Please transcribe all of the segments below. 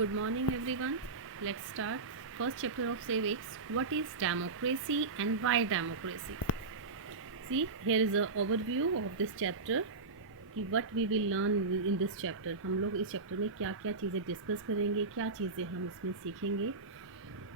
Good morning, everyone. Let's start. First chapter of civics. What is democracy and why democracy? See, here is a overview of this chapter. कि what we will learn in this chapter. हम लोग इस chapter में क्या क्या चीज़ें discuss करेंगे, क्या चीज़ें हम इसमें सीखेंगे.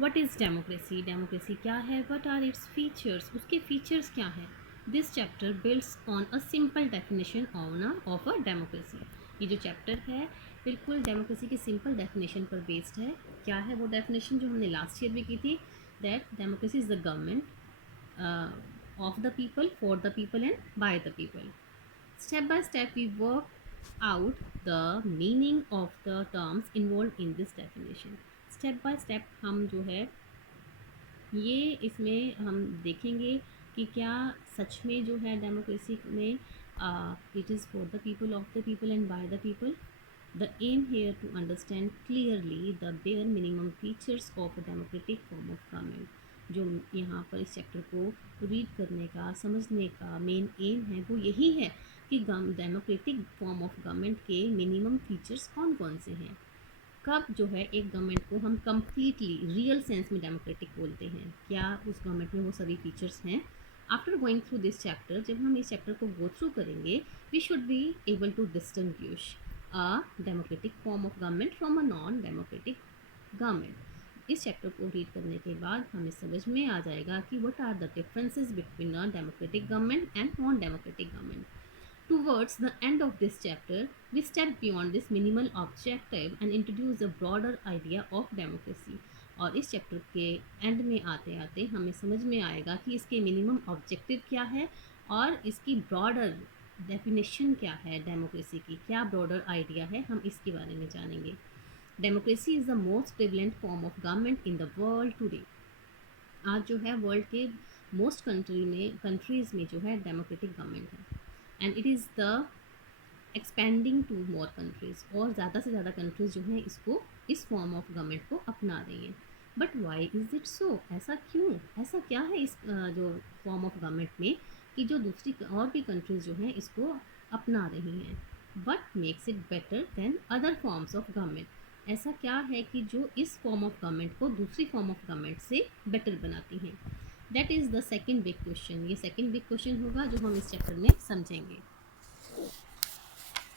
What is democracy? Democracy क्या है? What are its features? उसके features क्या है? This chapter builds on a simple definition of a democracy. ये जो चैप्टर है बिल्कुल डेमोक्रेसी की सिंपल डेफिनेशन पर बेस्ड है. क्या है वो डेफिनेशन जो हमने लास्ट ईयर भी की थी? That democracy is the government of the people, for the people and bye the people. Step by step, we work out the meaning of the terms involved in this definition. Step by step हम जो है ये इसमें हम देखेंगे कि क्या सच में जो है डेमोक्रेसी में it is for the people, of the people and bye the people. The aim here to understand clearly the bare minimum features of a democratic form of government. जो यहाँ पर इस चैप्टर को रीड करने का, समझने का मेन एम है वो यही है कि डेमोक्रेटिक फॉर्म ऑफ गवर्नमेंट के मिनिमम फीचर्स कौन कौन से हैं. कब जो है एक गवर्नमेंट को हम कम्प्लीटली रियल सेंस में डेमोक्रेटिक बोलते हैं, क्या उस गवर्नमेंट में वो सभी फीचर्स हैं. After going through this chapter, जब हम इस चैप्टर को गो थ्रू करेंगे, we should be able to distinguish a democratic form of government from a non-democratic government. इस चैप्टर को रीड करने के बाद हमें समझ में आ जाएगा कि what are the differences between a democratic government and non-democratic government. Towards the end of this chapter, we step beyond this minimal objective and introduce a broader idea of democracy. और इस चैप्टर के and में आते आते हमें समझ में आएगा कि इसके मिनिमम ऑब्जेक्टिव क्या है और इसकी ब्रॉडर डेफिनेशन क्या है डेमोक्रेसी की, क्या ब्रॉडर आइडिया है, हम इसके बारे में जानेंगे. Democracy is the most prevalent form of government in the world today. आज जो है वर्ल्ड के मोस्ट कंट्रीज़ में जो है डेमोक्रेटिक गवर्नमेंट है. And it is the expanding to more countries, और ज़्यादा से ज़्यादा कंट्रीज़ जो हैं इसको, इस फॉर्म ऑफ गवर्नमेंट को अपना रही हैं. But why is it so? ऐसा क्यों, ऐसा क्या है इस जो फॉर्म ऑफ गवर्नमेंट में कि जो दूसरी और भी कंट्रीज़ जो हैं इसको अपना रही हैं. But makes it better than other forms of government. ऐसा क्या है कि जो इस फॉर्म ऑफ गवर्नमेंट को दूसरी फॉर्म ऑफ गवर्नमेंट से बेटर बनाती हैं. That is the second big question. ये सेकेंड बिग क्वेश्चन होगा जो हम इस चैप्टर में समझेंगे.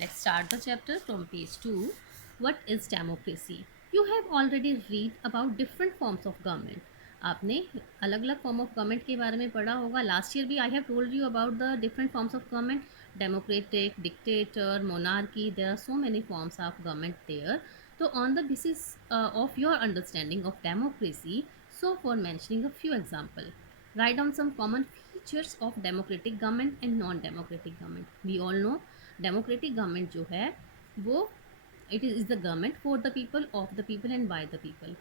Let's start the chapter from page 2. What is democracy? You have already read about different forms of government. आपने अलग अलग फॉर्म ऑफ गवर्नमेंट के बारे में पढ़ा होगा. लास्ट ईयर भी I have told you about the different forms of government. Democratic, dictator, monarchy, there are so many forms of government there. तो on the basis of your understanding of democracy, so for mentioning a few example, write down some common features of democratic government and non-democratic government. We all know democratic government जो है वो it is the government for the people, of the people and bye the people.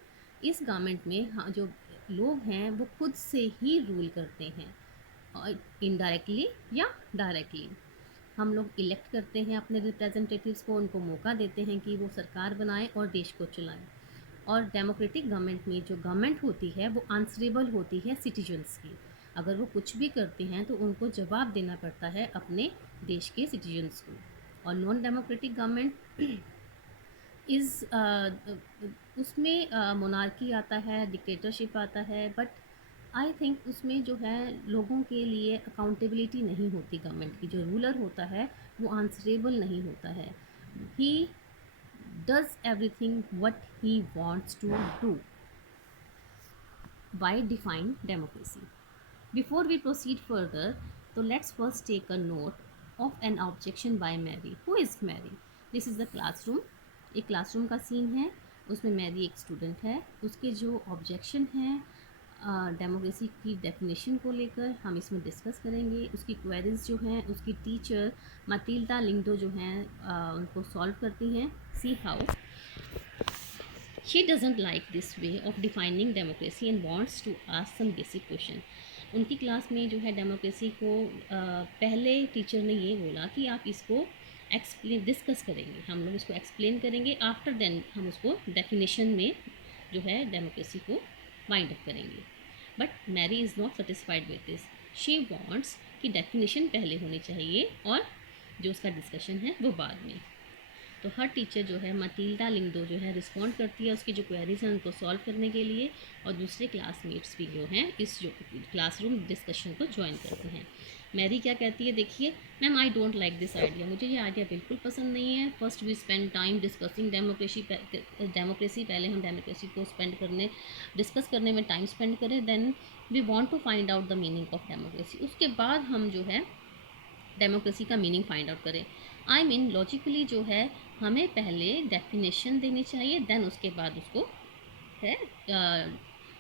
इस government में हाँ जो लोग हैं वो खुद से ही रूल करते हैं, इनडायरेक्टली या डायरेक्टली. हम लोग इलेक्ट करते हैं अपने रिप्रेजेंटेटिव्स को, उनको मौका देते हैं कि वो सरकार बनाएं और देश को चलाएं. और डेमोक्रेटिक गवर्नमेंट में जो गवर्नमेंट होती है वो आंसरेबल होती है सिटीजन्स की. अगर वो कुछ भी करते हैं तो उनको जवाब देना पड़ता है अपने देश के सिटीजन्स को. और नॉन डेमोक्रेटिक गवर्नमेंट इज़ उसमें मोनार्की आता है, डिक्टेटरशिप आता है. बट आई थिंक उसमें जो है लोगों के लिए अकाउंटेबिलिटी नहीं होती. गवर्नमेंट की जो रूलर होता है वो आंसरेबल नहीं होता है. He does everything what he wants to do. Why define democracy? Before we proceed further, so let's first take a note of an objection by Mary. Who is Mary? This is the classroom. एक classroom का scene है, उसमें Mary एक student है. उसके जो objection हैं democracy की डेफिनेशन को लेकर हम इसमें डिस्कस करेंगे. उसकी क्वेरीज जो हैं उसकी टीचर मटिल्डा लिंगडो जो हैं उनको सॉल्व करती हैं. See how. She doesn't like this way of defining democracy and wants to ask some basic question. उनकी क्लास में जो है डेमोक्रेसी को पहले टीचर ने ये बोला कि आप इसको एक्सप्लेन डिस्कस करेंगे, हम लोग इसको एक्सप्लेन करेंगे. आफ्टर देन हम उसको डेफिनेशन में जो है डेमोक्रेसी को वाइंड अप करेंगे. But Mary is not satisfied with this. She wants कि डेफिनेशन पहले होनी चाहिए और जो उसका डिस्कशन है वो बाद में. तो हर टीचर जो है मतील्डा लिंगडो जो है रिस्पॉन्ड करती है उसकी जो क्वेरीज हैं उनको सॉल्व करने के लिए, और दूसरे क्लासमेट्स भी जो हैं इस जो क्लासरूम डिस्कशन को ज्वाइन करते हैं। मैरी क्या कहती है, देखिए ma'am I don't like this idea, मुझे ये आइडिया बिल्कुल पसंद नहीं है। First we spend time discussing democracy, पहले हम डेमोक्रेसी को डिस्कस करने में टाइम स्पेंड करें, then we want to find out the meaning of democracy, उसके बाद हम जो है डेमोक्रेसी का मीनिंग फाइंड आउट करें। आई मीन लॉजिकली जो है हमें पहले डेफिनेशन देनी चाहिए, देन उसके बाद उसको है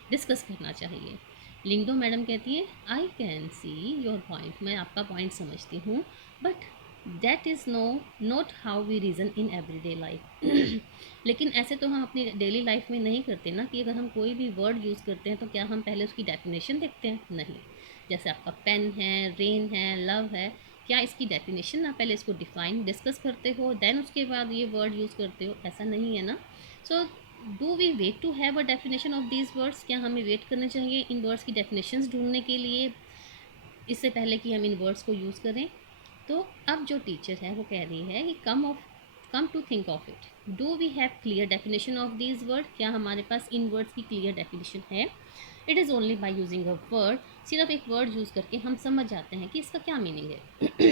डिस्कस करना चाहिए। लिंगडो मैडम कहती है I can see your point, मैं आपका पॉइंट समझती हूँ, but that is not how we reason in everyday life. लेकिन ऐसे तो हम अपनी डेली लाइफ में नहीं करते ना, कि अगर हम कोई भी वर्ड यूज़ करते हैं तो क्या हम पहले उसकी डेफिनेशन देखते हैं? नहीं। जैसे आपका पेन है, रेन है, लव है, क्या इसकी डेफिनेशन आप पहले इसको डिस्कस करते हो, देन उसके बाद ये वर्ड यूज़ करते हो? ऐसा नहीं है ना। So do we wait to have a definition of these words, क्या हमें वेट करना चाहिए इन वर्ड्स की डेफिनेशंस ढूंढने के लिए इससे पहले कि हम इन वर्ड्स को यूज़ करें? तो अब जो टीचर है वो कह रही है कि come to think of it, do we have clear definition of these word, क्या हमारे पास इन वर्ड्स की क्लियर डेफिनेशन है? It is only by using a word, सिर्फ एक वर्ड यूज़ करके हम समझ जाते हैं कि इसका क्या मीनिंग है।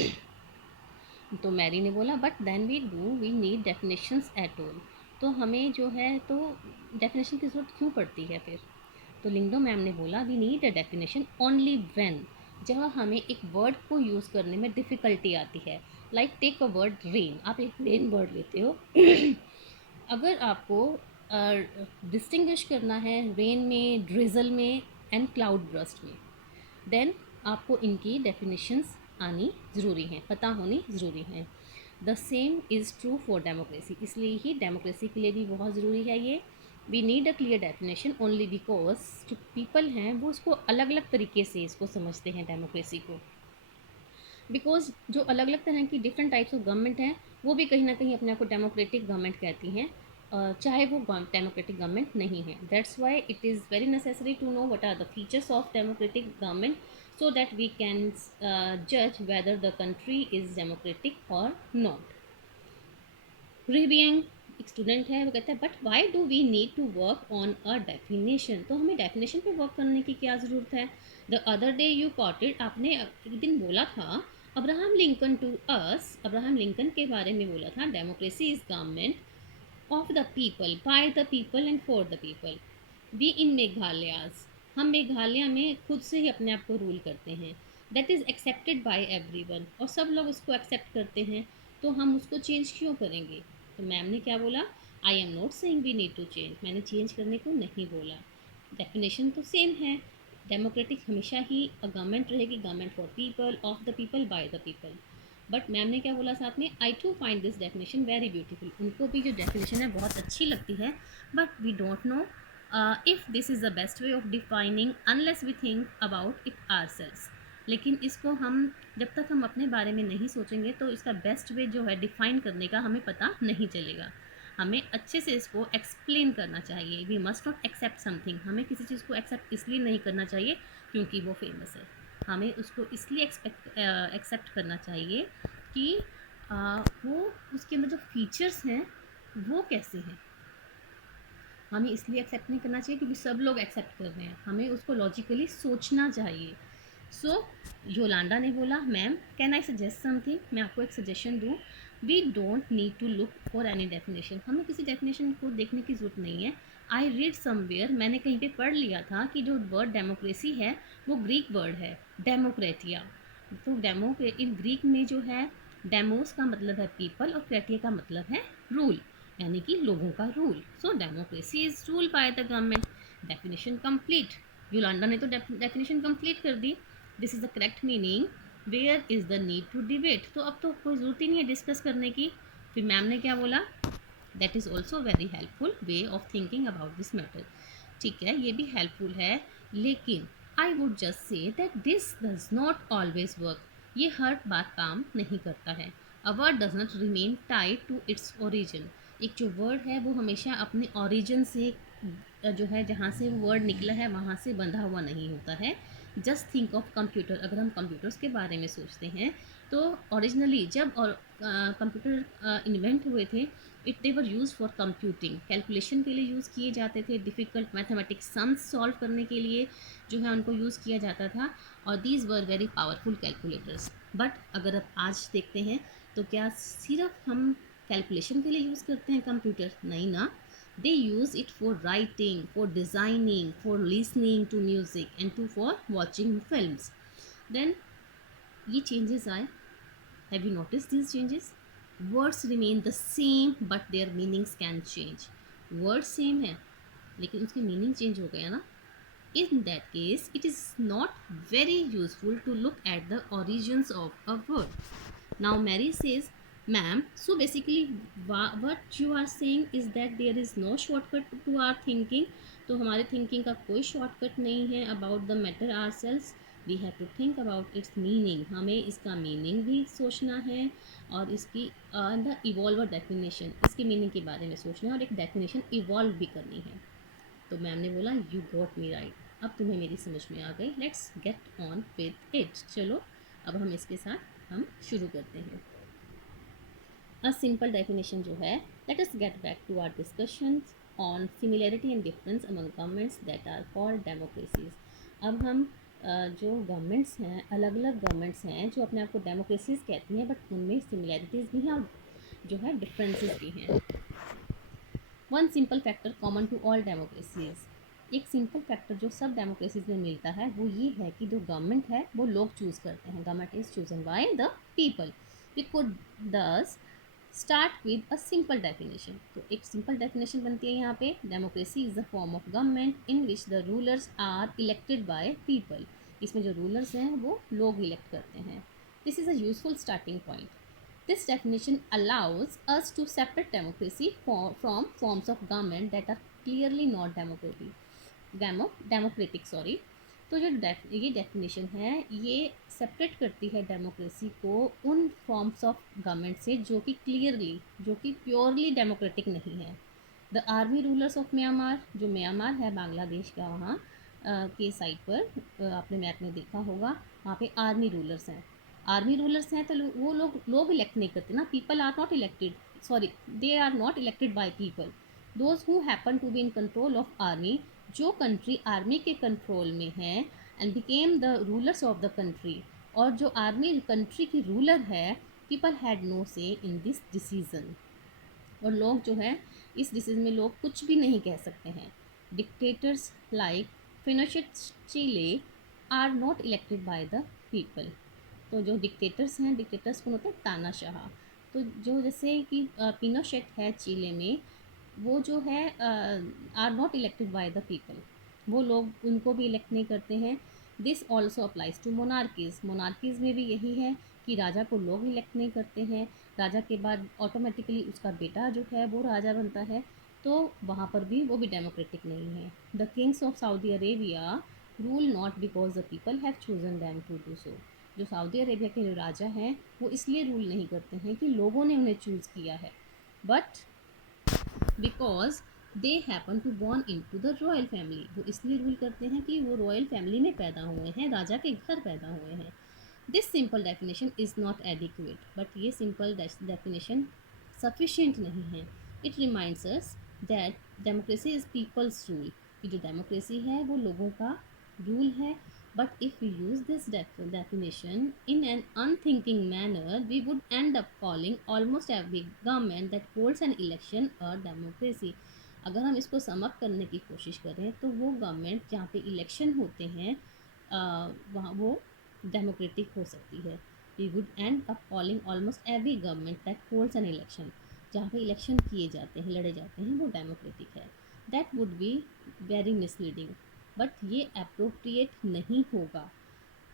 तो मैरी ने बोला but then we need definitions at all, तो हमें जो है तो डेफिनेशन की ज़रूरत क्यों पड़ती है फिर? तो लिंगडो मैम ने बोला we need a definition only when, जब हमें एक वर्ड को यूज़ करने में डिफ़िकल्टी आती है। Like take a word rain, आप एक रेन वर्ड लेते हो। अगर आपको डिस्टिंग्विश करना है रेन में, ड्रिजल में एंड क्लाउड ब्रस्ट में, देन आपको इनकी डेफिनेशंस आनी ज़रूरी हैं, पता होनी ज़रूरी हैं। The same is true for democracy, इसलिए ही डेमोक्रेसी के लिए भी बहुत ज़रूरी है ये। We need a clear definition only because जो पीपल हैं वो उसको अलग अलग तरीके से इसको समझते हैं डेमोक्रेसी को। बिकॉज जो अलग अलग तरह की डिफरेंट टाइप्स ऑफ गवर्नमेंट हैं वो भी कहीं ना कहीं अपने आप को डेमोक्रेटिक गवर्नमेंट कहती हैं, चाहे वो डेमोक्रेटिक गवर्नमेंट नहीं है। That's why it is very necessary to know what are the features of democratic government, so that we can जज whether the country is democratic or not. रिबियंग एक स्टूडेंट है, वो कहता है but why do we need to work on a definition, तो हमें definition पे वर्क करने की क्या ज़रूरत है? The other day you quoted, आपने एक दिन बोला था Abraham Lincoln to us, Abraham Lincoln के बारे में बोला था democracy is government of the people, by the people and for the people. We in Meghalaya's, हम मेघालय में खुद से ही अपने आप को रूल करते हैं। That is accepted by everyone, और सब लोग उसको एक्सेप्ट करते हैं, तो हम उसको चेंज क्यों करेंगे? तो मैम ने क्या बोला, I am not saying we need to change, मैंने चेंज करने को नहीं बोला, डेफिनेशन तो सेम है। डेमोक्रेटिक हमेशा ही गवर्नमेंट रहेगी, government for people, of the people, by the people. But ma'am ने क्या बोला साथ में, I to find this definition very beautiful, उनको भी जो डेफिनेशन है बहुत अच्छी लगती है, but we don't know if this is the best way of defining unless we think about it ourselves. लेकिन इसको हम जब तक हम अपने बारे में नहीं सोचेंगे तो इसका बेस्ट वे जो है डिफ़ाइन करने का हमें पता नहीं चलेगा। हमें अच्छे से इसको एक्सप्लेन करना चाहिए। We must not accept something, हमें किसी चीज़ को एक्सेप्ट इसलिए नहीं करना चाहिए क्योंकि वो फेमस है, हमें उसको इसलिए एक्सेप्ट करना चाहिए कि वो उसके अंदर जो फीचर्स हैं वो कैसे हैं। हमें इसलिए एक्सेप्ट नहीं करना चाहिए क्योंकि सब लोग एक्सेप्ट कर रहे हैं, हमें उसको लॉजिकली सोचना चाहिए। सो योलांडा ने बोला ma'am can I suggest something, मैं आपको एक सजेशन दूँ। We don't need to look for any definition, हमें किसी डेफिनेशन को देखने की ज़रूरत नहीं है। आई रीड समवेयर, मैंने कहीं पे पढ़ लिया था कि जो वर्ड डेमोक्रेसी है वो ग्रीक वर्ड है डेमोक्रेटिया। तो इन ग्रीक में जो है डेमोस का मतलब है पीपल और क्रेटिया का मतलब है रूल, यानी कि लोगों का रूल। So democracy is rule by the government. Definition complete, Yolanda ने तो डेफिनेशन कंप्लीट कर दी। This is the correct meaning, where is the need to debate, तो अब तो कोई ज़रूरत ही नहीं है डिस्कस करने की। फिर मैम ने क्या बोला, that is also very helpful way of thinking about this matter. ठीक है, ये भी हेल्पफुल है, लेकिन I would just say that this does not always work, ये हर बार काम नहीं करता है। A word does not remain tied to its origin, एक जो वर्ड है वो हमेशा अपने ओरिजिन से जो है जहाँ से वर्ड निकला है वहाँ से बंधा हुआ नहीं होता है। जस्ट थिंक ऑफ कंप्यूटर, अगर हम कंप्यूटर्स के बारे में सोचते हैं, तो ओरिजिनली जब और कंप्यूटर इन्वेंट हुए थे, it they were use for computing, calculation के लिए यूज़ किए जाते थे, डिफ़िकल्ट मैथमेटिक्स सम्स सॉल्व करने के लिए जो है उनको यूज़ किया जाता था, और these were very powerful calculators. But अगर आप आज देखते हैं तो क्या सिर्फ हम कैलकुलेशन के लिए यूज़ करते हैं कंप्यूटर? नहीं ना, they use it for writing, for designing, for listening to music and to for watching films. Then ये चेंजेस आए। Have you noticed these changes? Words remain the same but their meanings can change. Words same है लेकिन उसके meaning change हो गया ना. In that case, it is not very useful to look at the origins of a word. Now Mary says, ma'am, so basically what you are saying is that there is no shortcut to our thinking. तो हमारे thinking का कोई shortcut नहीं है about the matter ourselves. We have to think about its meaning. हमें इसका meaning भी सोचना है और इसकी the evolver definition, इसके meaning के बारे में सोचना है और एक definition evolve भी करनी है. तो मैम ने बोला यू गॉट मी राइट, अब तुम्हें मेरी समझ में आ गई, let's get on with it. चलो अब हम इसके साथ हम शुरू करते हैं। अ सिंपल डेफिनेशन जो है, let us get back to our discussion on similarity and difference among governments that are called democracies. अब हम जो गवर्नमेंट्स हैं, अलग अलग गवर्नमेंट्स हैं जो अपने आप को डेमोक्रेसीज कहती हैं, बट उनमें सिमिलैरिटीज़ भी हैं और जो है डिफरेंसेस भी हैं। One simple factor common to all democracies, एक सिंपल फैक्टर जो सब डेमोक्रेसीज में मिलता है वो ये है कि जो गवर्नमेंट है वो लोग चूज़ करते हैं, government is chosen by the people. We could thus start with a simple definition. तो एक सिंपल डेफिनेशन बनती है यहाँ पे, democracy is the form of government in which the rulers are elected by people. इसमें जो रूलर्स हैं वो लोग इलेक्ट करते हैं। This is a useful starting point. This definition allows us to separate democracy from forms of government that are clearly not democratic. तो जो ये डेफिनेशन है ये सेपरेट करती है डेमोक्रेसी को उन फॉर्म्स ऑफ गवर्नमेंट से जो कि क्लियरली, जो कि प्योरली डेमोक्रेटिक नहीं है। The army rulers of Myanmar, जो म्यांमार है बांग्लादेश का, वहाँ के साइड पर आपने मैप में देखा होगा, वहाँ पे आर्मी रूलर्स हैं। आर्मी रूलर्स हैं तो वो लोग इलेक्ट नहीं करते ना, people are not elected, sorry they are not elected by people, those who happen to be in control of army. जो कंट्री आर्मी के कंट्रोल में है and became the rulers of the country, और जो army country की ruler है, people had no say in this decision, और लोग जो है इस डिसीजन में लोग कुछ भी नहीं कह सकते हैं। Dictators like Pinochet Chile are not elected by the people. तो जो डिक्टेटर्स हैं, डिक्टेटर्स कौन होते हैं? तानाशाह। तो जो जैसे कि पिनोशेट है चिले में, वो जो है are not elected by the people, वो लोग उनको भी इलेक्ट नहीं करते हैं। This also applies to monarchies, monarchies में भी यही है कि राजा को लोग इलेक्ट नहीं करते हैं, राजा के बाद ऑटोमेटिकली उसका बेटा जो है वो राजा बनता है, तो वहाँ पर भी वो भी डेमोक्रेटिक नहीं है। The kings of Saudi Arabia rule not because the people have chosen them to do so. जो सऊदी अरेबिया के जो राजा हैं वो इसलिए रूल नहीं करते हैं कि लोगों ने उन्हें चूज़ किया है, but because they happen to born into the royal family. वो इसलिए रूल करते हैं कि वो रॉयल फैमिली में पैदा हुए हैं, राजा के घर पैदा हुए हैं। This simple definition is not adequate, but ये सिंपल डेफिनेशन सफिशिएंट नहीं है। It reminds us that democracy is people's rule, कि जो डेमोक्रेसी है वो लोगों का रूल है। But if we use this definition in an unthinking manner, we would end up calling almost every government that holds an election a democracy. अगर हम इसको समअप करने की कोशिश करें तो वो गवर्नमेंट जहाँ पे इलेक्शन होते हैं वहाँ वो डेमोक्रेटिक हो सकती है। We would end up calling almost every government that holds an election, जहाँ पे इलेक्शन किए जाते हैं, लड़े जाते हैं, वो डेमोक्रेटिक है। That would be very misleading, but ये अप्रोप्रिएट नहीं होगा।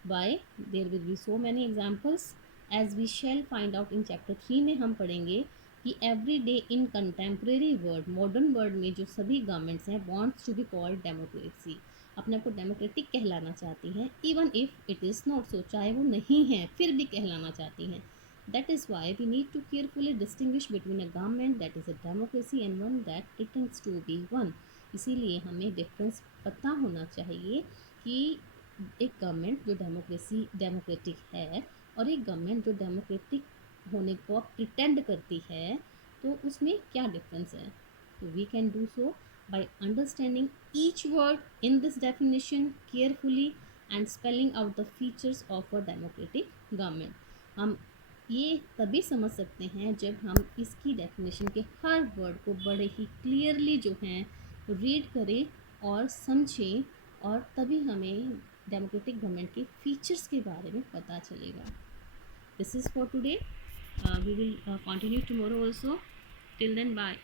Why? There will be so many examples as we shall find out in chapter 3 में हम पढ़ेंगे कि every day in contemporary world, modern world में जो सभी गवर्नमेंट्स हैं wants to be called democracy, अपने आप को डेमोक्रेटिक कहलाना चाहती हैं, even if it is not so, चाहे वो नहीं है फिर भी कहलाना चाहती हैं। That is why we need to carefully distinguish between a government that is a democracy and one that pretends to be one. इसीलिए हमें डिफरेंस पता होना चाहिए कि एक गवर्नमेंट जो डेमोक्रेटिक है और एक गवर्नमेंट जो डेमोक्रेटिक होने को प्रिटेंड करती है, तो उसमें क्या डिफरेंस है? तो we can do so by understanding each word in this definition carefully and spelling out the features of a democratic government. हम ये तभी समझ सकते हैं जब हम इसकी डेफिनेशन के हर वर्ड को बड़े ही क्लियरली जो हैं रीड करें और समझें, और तभी हमें डेमोक्रेटिक गवर्नमेंट के फीचर्स के बारे में पता चलेगा. This is for today. We will continue tomorrow also. Till then, bye.